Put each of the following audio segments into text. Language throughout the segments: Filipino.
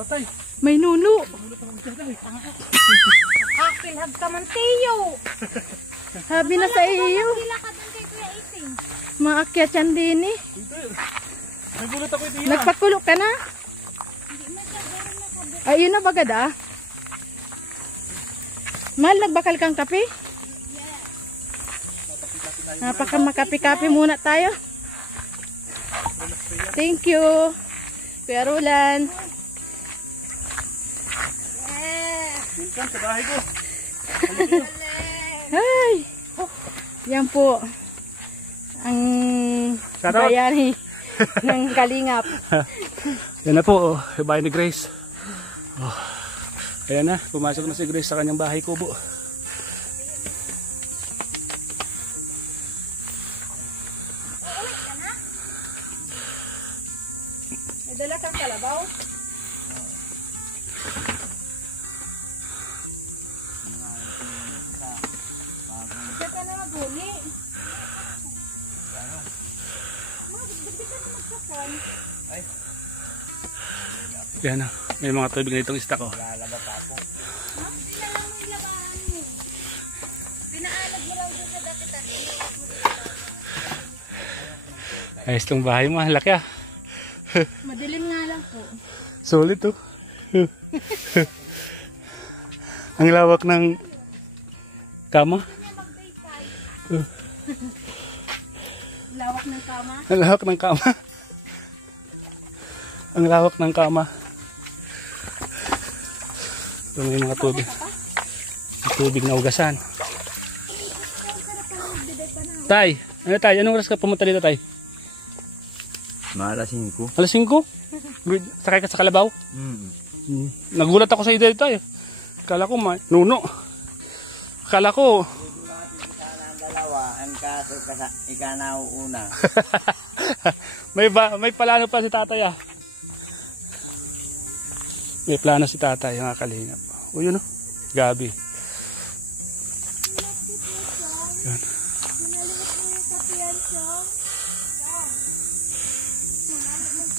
Tatay. May nuno. Kakilhag ka man tiyo. Sabi na sa iyo. Lakad ng kay Kuya Iting. Maakyat yan din eh. May gulat ako ito yan. Nagpakulo ka na? Ayun na bagad ah. Mahal, nagbakal kang kape? Napaka makape-kape muna tayo. Thank you. Kuya Roland. Welcome sa bahay ko. Ay. Yan po. Ang bayani ng Kalingap. Yan na po, bahay ni Grace. Oh. Ayan na, pumasok na si Grace sa kanyang bahay kubo. May dala kang kalabaw? Diyan ka na maghuli. Yan na, may mga tubig na itong isda ko. Pinaalag mo lang doon sa dakitan. Ayos itong bahay mo, laki ah. Madilim nga lang po. Solid to. Ang lawak ng kama. Lawak ng kama. Ang lawak ng kama. Ang lawak ng kama. Ito may mga tubig. Tubig na ugasan. Tay, ano tay? Anong oras ka pumunta dito tay? Alas 5. Alas 5? Sakay ka sa kalabaw? Nagulat ako sa ide tayo. Akala ko nuno. Akala ko Sana ang dalawa, ang kaso ika na una. may plano pa si tatay ah. May plano si tatay, mga kalingap. O yun o, gabi. Yan.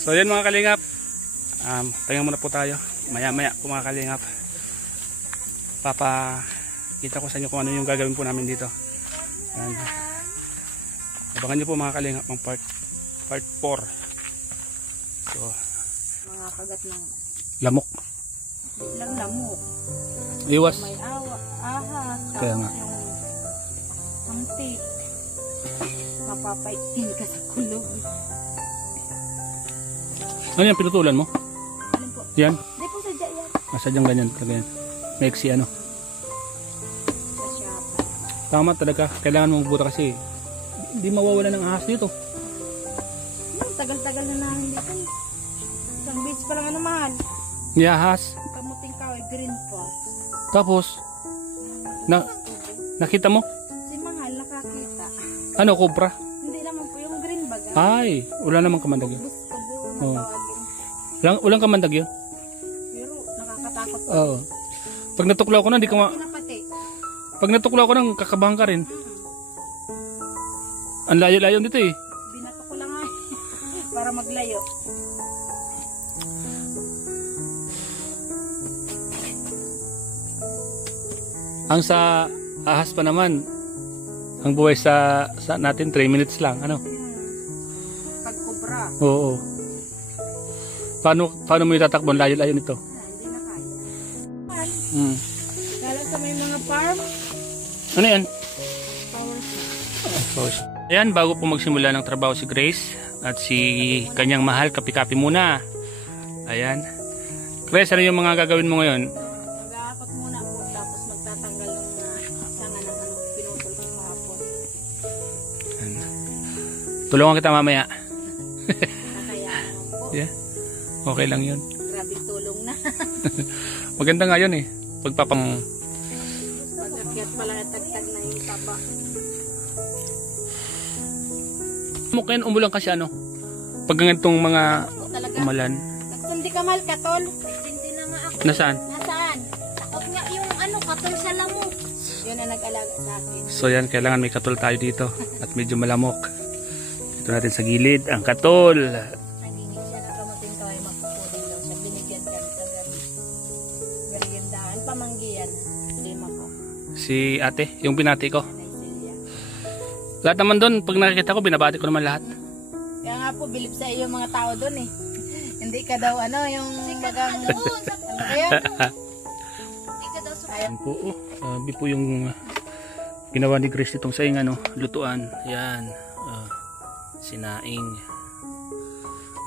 So yan mga kalingap. Tingnan muna po tayo. Maya maya po mga kalingap. Kita ko sa inyo kung ano yung gagawin po namin dito. Yan. Abangan nyo po mga kalingap ang part 4. So, Mga kagat ng lamok. ilang lamok. Iwas. May ahas. Kaya nga. Yung antik. Mapapaitin ka sa kulog. Ano yan, pinutulan mo? Alin po? Yan. Hindi po sadya yan. Masadyang ganyan. Ganyan. Mexi ano. Sa shop. Tama talaga. Kailangan mong buta kasi hindi mawawala ng ahas dito. Tagal-tagal na namin dito. Isang beach pa lang ano mahal. May ahas. Kamuting kahoy, green pass. Tapos, nakita mo? Si mahal nakakita. Ano, cobra? Hindi naman po yung green bag. Ay, wala namang kamandag yun. Gusto po Oo. na tawagin. Walang kamandag yun? Pero nakakatakot po. Oo. Pag natuklaw ko na, hindi ko Pinapati. Pag natuklaw ko na, kakabahan ka rin. Ang layo-layo dito eh. Binato ko lang ay. Para maglayo. Ang sa ahas pa naman, ang buhay sa natin 3 minutes lang. Ano? Pag kubra. Oo. Paano mo itatakbo? Ang layo-layo nito. Hindi na kaya. Hmm. Lalo sa may mga farm. Ano yan? Power. Ayan, bago po magsimula ng trabaho si Grace at si kanyang mahal, kapi-kapi muna. Ayan. Grace, ano yung mga gagawin mo ngayon? Mag-aakot muna po. Tapos magtatanggal ng sanga ng ano, pinutol ko kahapon. Tulungan kita mamaya. Nakaya naman po. Yeah. Okay lang yun. Grabe tulong na. Maganda nga yun eh. Pagpapang... Pag-akyat pala tagtag na yung taba. Mukhang umulan kasi ano. Pag ganitong mga Talaga. umalan. Nagsundi ka mal, katol. Nagsundi na nga ako. Nasaan? Nasaan? Takot nga yung ano, katol sa lamok. Yun na nag-alaga sa akin. So yan, kailangan may katol tayo dito. At medyo malamok. Dito natin sa gilid, ang katol. Nagingin siya na kamuting kaway magpupulong daw siya. Binigyan ka ng taga Si ate, yung binati ko. Nanay Celia. Lahat naman doon, pag nakikita ko, binabati ko naman lahat. Kaya nga po, bilib sa iyo mga tao doon eh. Hindi ka daw yung bagang... Ano kaya? Hindi ka daw suka. Ayan po, sabi po yung ginawa ni Grace itong saing lutuan. Yan, sinaing.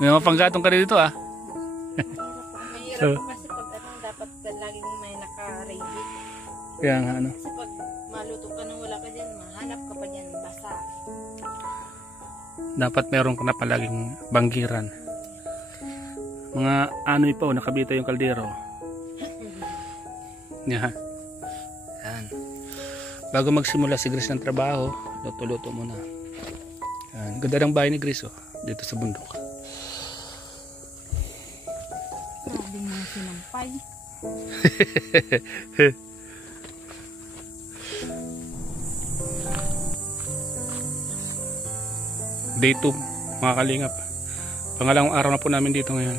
May mga panggatong ka rin dito Mahirap po kasi pag dapat ka laging may naka-ready. Kaya nga Kasi pag maluto ka nang wala ka dyan, mahanap ka pa dyan, basa. dapat meron ka na palaging banggiran. Mga pa nakabita yung kaldero. Yan. Yan. Bago magsimula si Grace ng trabaho, luto-luto muna. Yan. Ganda ng bahay ni Grace dito sa bundok. Sabi mo sinampay. Day 2 mga kalingap. Pangalawang araw na po namin dito ngayon.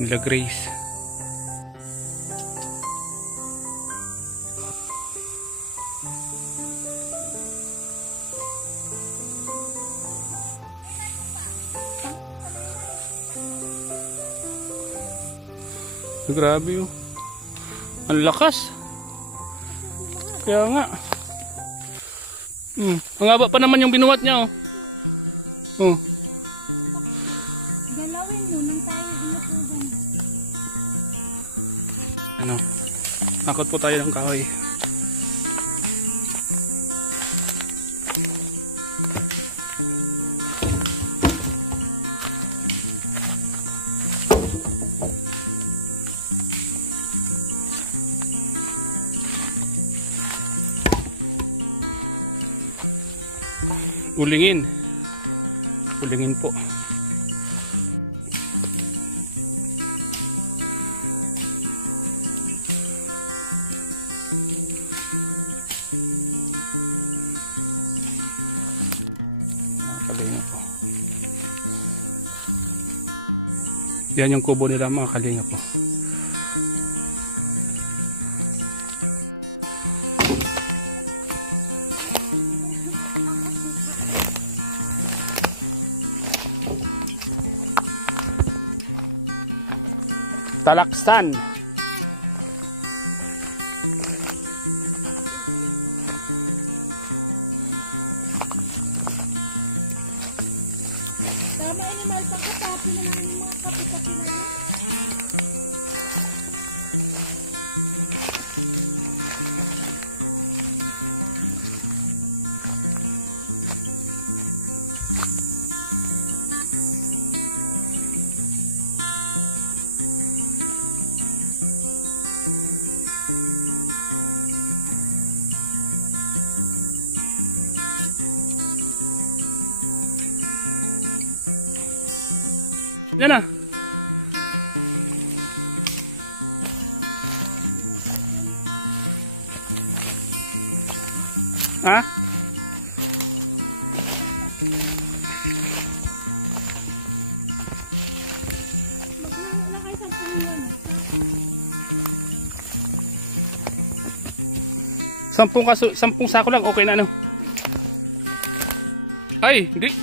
Nila Grace. Grabe ang lakas. Kaya nga. Ang haba pa naman yung binuhat niya Galawin mo nang tayo inutugan. Nakot po tayo ng kahoy. Ulingin po. Kalinga po. Yan yung kubo nila mga kalinga po. Talaksan. Tama animal pagkatapi na ng mga kapi-kapi na yun. Yan na. Ha? Nakay sa puno. Sampung sako lang, okay na Ay, hindi.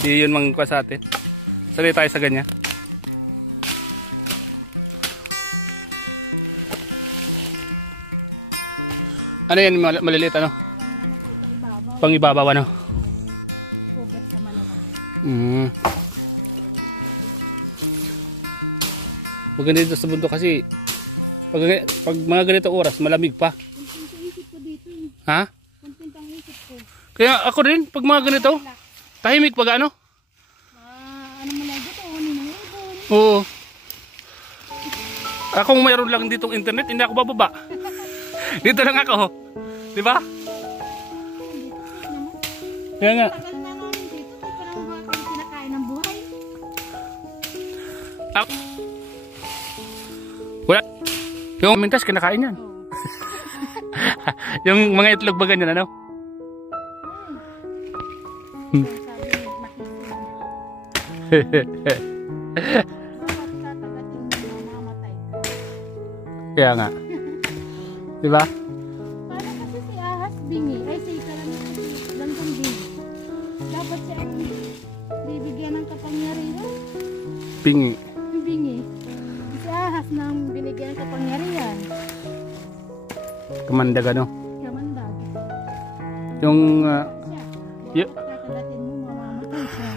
Di yun mangkuha sa atin. Sali tayo sa ganyan. Ano yan maliliit Pang ibabaw Cover sa malaki. Maganda dito sa bundok kasi pag mga ganito oras malamig pa. Kunting isip ko dito eh. Ha? Kunting ang isip ko. Kaya ako rin pag mga ganito tahimik pag ano? Ano mo na dito? Ano mo na ibon? Oo. Ako mayroon lang ditong internet, hindi ako bababa. Dito lang ako. Di ba? Kaya nga. Tagal na namin dito. Di pa naman mga kayo kinakain ng buhay. Wala. Yung mintas kinakain yan. Yung mga itlog ba ganyan Sabi tatagatin mo, mamamatay ka. Kaya nga. Diba? Paano kasi si ahas bingi? Ay, si langgam bingi. Dapat siya ang bibigyan ng kapangyarihan. Pingi. Bingi. Si ahas nang binigyan ng kapangyarihan. Kamandag ano. Kamandag. Yung Siya. Tatagatin mo, mamamatay siya.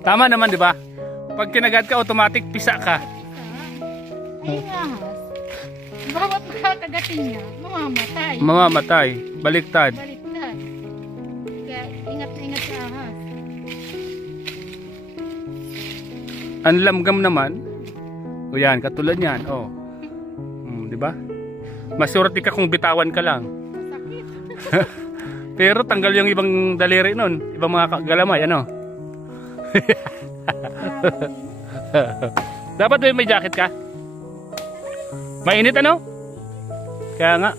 tama naman, di ba? Pag kinagat ka, automatic pisa ka. Ay, yung ahas. Bawat makakagatin niya, mamamatay. Mamamatay. Baliktad. Baliktad. Kaya ingat na ingat sa ahas. Ang lamgam naman, o yan, katulad yan, oh. Di ba? Masurti ka kung bitawan ka lang. Masakit. Pero tanggal yung ibang daliri nun, ibang mga galamay, ano? Dapat may jacket ka? Mainit ano? Kaya nga.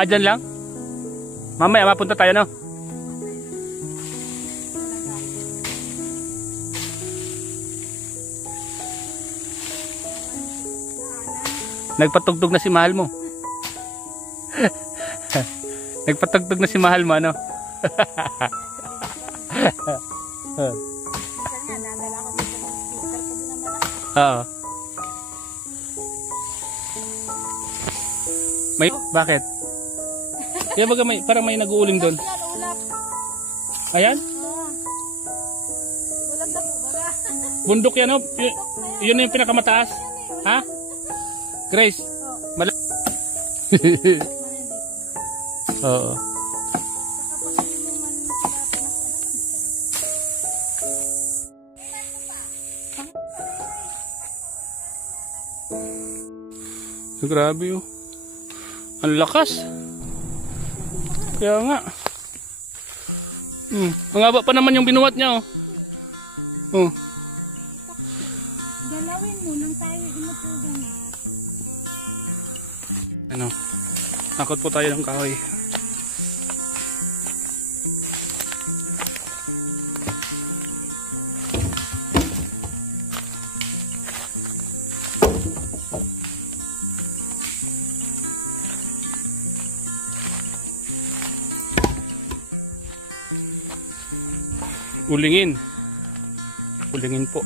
Dyan lang? Mamaya mapunta tayo, no? Nagpatugtog na si mahal mo. Nagpatugtog na si mahal mo, ano? Oo. May, bakit? Kaya baga may, parang may nag-uuling doon. Ayan? Ulat na po baga. Bundok yan, oh. Yun na yung pinakamataas. Ha? Grace? Oo. Grabe oh. Ang lakas. Kaya nga. Ang haba pa naman yung binuhat niya oh. Oh. Galawin mo nang tayo inutugan. Ano? Nakot po tayo ng kahoy. Ulingin. Ulingin po.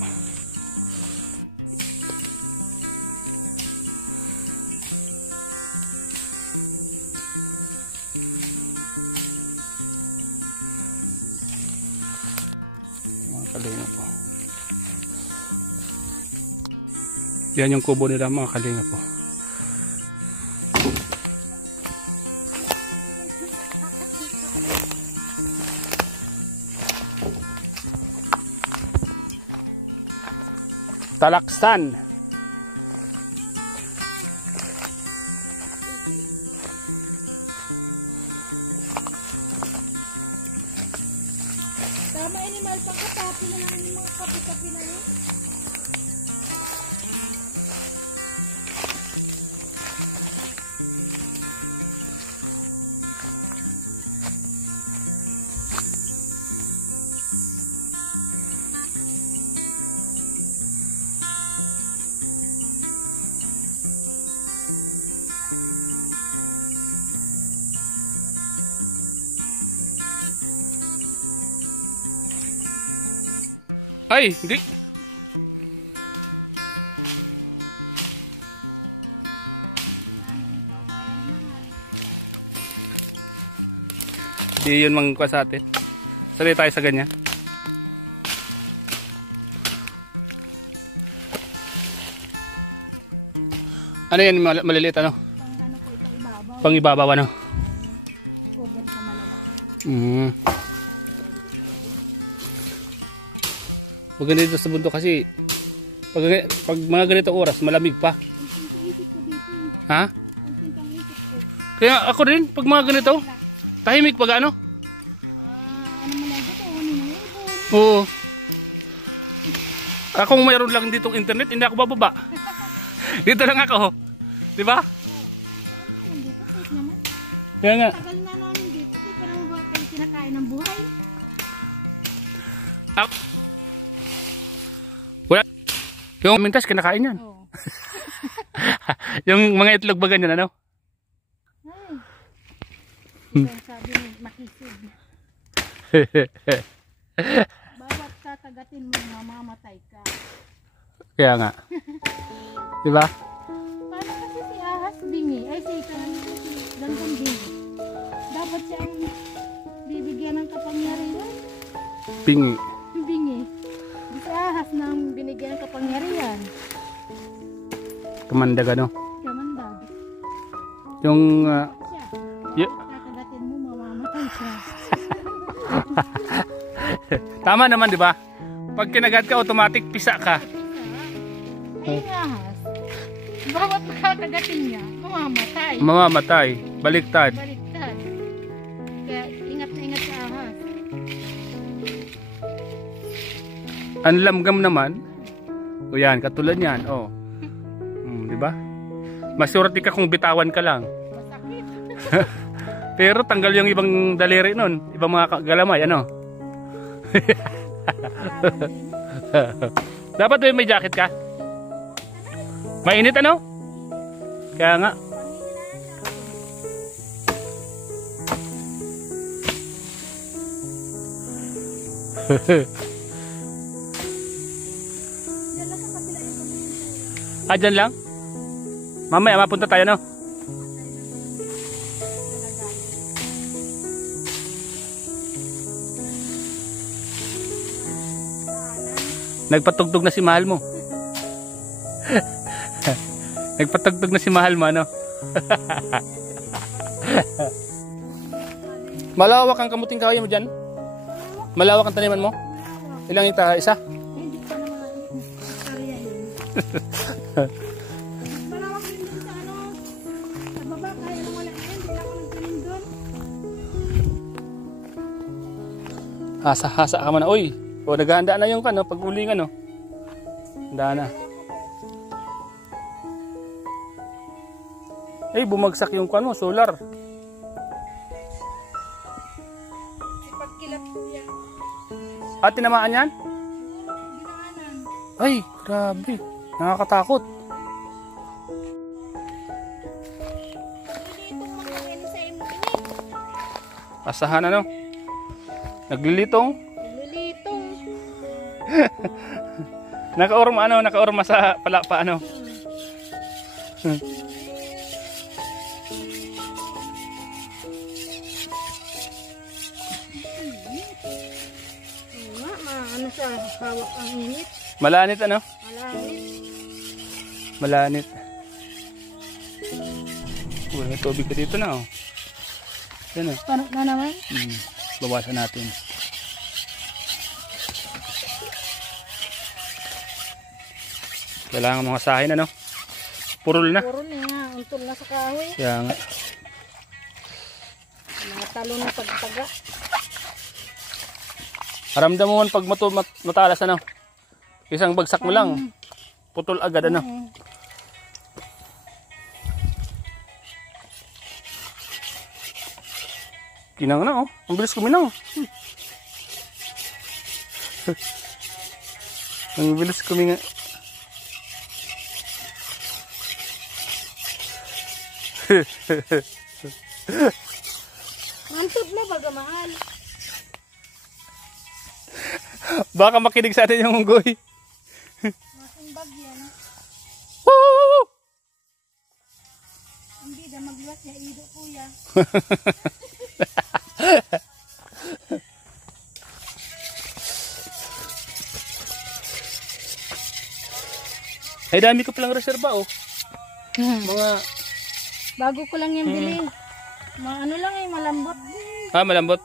Mga kalinga po. Yan yung kubo nila mga kalinga po. Talaksan. Tama animal pang katapi na lang yung mga kapi-kapi na yun. Ay, hindi. Di yun mangkuha sa atin. Sali tayo sa ganyan. Ano yan maliliit ano? Pang ano po ito ibabaw. Pang ibabaw ano? Cover sa malalaki. Maganda dito sa bundok kasi pag mga ganito oras malamig pa. Isip ko dito. Ha? Ang pintang isip ko. Kaya ako rin pag mga ganito tahimik pag ano? Ano mo lang dito? Ano mo ibon? Oo. Akong mayroon lang ditong internet, hindi ako bababa. Dito lang ako. Di ba? Dito, safe naman. Kaya nga. Tagal na namin dito. Hindi pa naman ba kayo kinakain ng buhay? Wala. Yung mintas, kinakain yan. Oo. Yung mga itlog ba ganyan, ano? Ay. Sabi mo, makisig. Bawat kakagatin mo, mamamatay ka. Kaya nga. Di ba? Paano kasi si ahas bingi? Ay, si gantong bingi. Dapat siya ang bibigyan ng kapangyarihan. Pingi. Bingi. Di si ahas na ang binigyan ng kapangyarihan. Kamandag, ano? Kamandag. Yung, Siya. Kakagatin mo, mamamatay siya. tama naman, di ba? Pag kinagat ka, automatic pisa ka. Ay, ahas. Bawat kakagatin niya, mamamatay. Mamamatay. Baliktad. Baliktad. Kaya ingat na ingat sa ahas. Ang lamgam naman. O yan, katulad yan. O. Di ba? Masurti ka kung bitawan ka lang. Masakit. Pero tanggal yung ibang daliri nun. Ibang mga galamay, ano? Dapat may jacket ka. Mainit, ano? Kaya nga. Dyan lang? Mamaya mapunta tayo, no? Nagpatugtog na si mahal mo. Nagpatugtog na si mahal mo, ano? Malawak ang kamuting kahoy mo dyan? Malawak ang taniman mo? Ilang hektarya? Isa? Hindi pa naman karya yun. Malawak din dun sa ano, sa baba, kaya lang wala yun, hindi ako nagtanim dun. Hasa-hasa ka man na. Uy, o naghahanda na yung pag-uling, ano? Handa na. Ay, bumagsak yung solar. Pagkilat niya, At tinamaan yan? ginaanan. Ay, grabe. Nakakatakot. Dito mga ganun sa imo ini. Asahan, ano? Naglilitong. Lulitong. Nakaorma sa palapa, ano? Ano sa hawak ang init? Malanit, ano? Malamit. Malanit. Uy, may tubig ka dito na, oh. Yan, oh. Paano na naman? Bawasan natin. Kailangan mga sahin, ano? Purol na. Puro na nga, untol na sa kahoy. Kaya nga. Mga talo ng pagtaga. Haramdam mo man pag matalas, ano? Isang bagsak mo lang. Putol agad, ano? Kinang na, oh. Ang bilis kuminaw. Ang bilis kuminga. Antod na baga mahal. Baka makinig sa atin yung unggoy. Masing bag yan. Woo! Hindi na magluwas niya ido kuya. Ay, dami ko palang reserba, oh. Mga... Bago ko lang yung bili. Ano lang eh, malambot. malambot.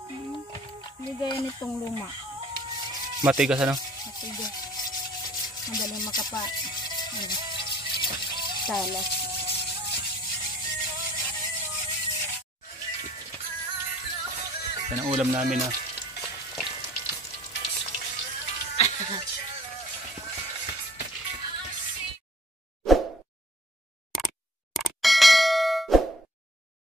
Hindi gaya nitong luma. Matigas, ano? Matigas. Madaling makapa. Ano, talas. Yan ang ulam namin, ah.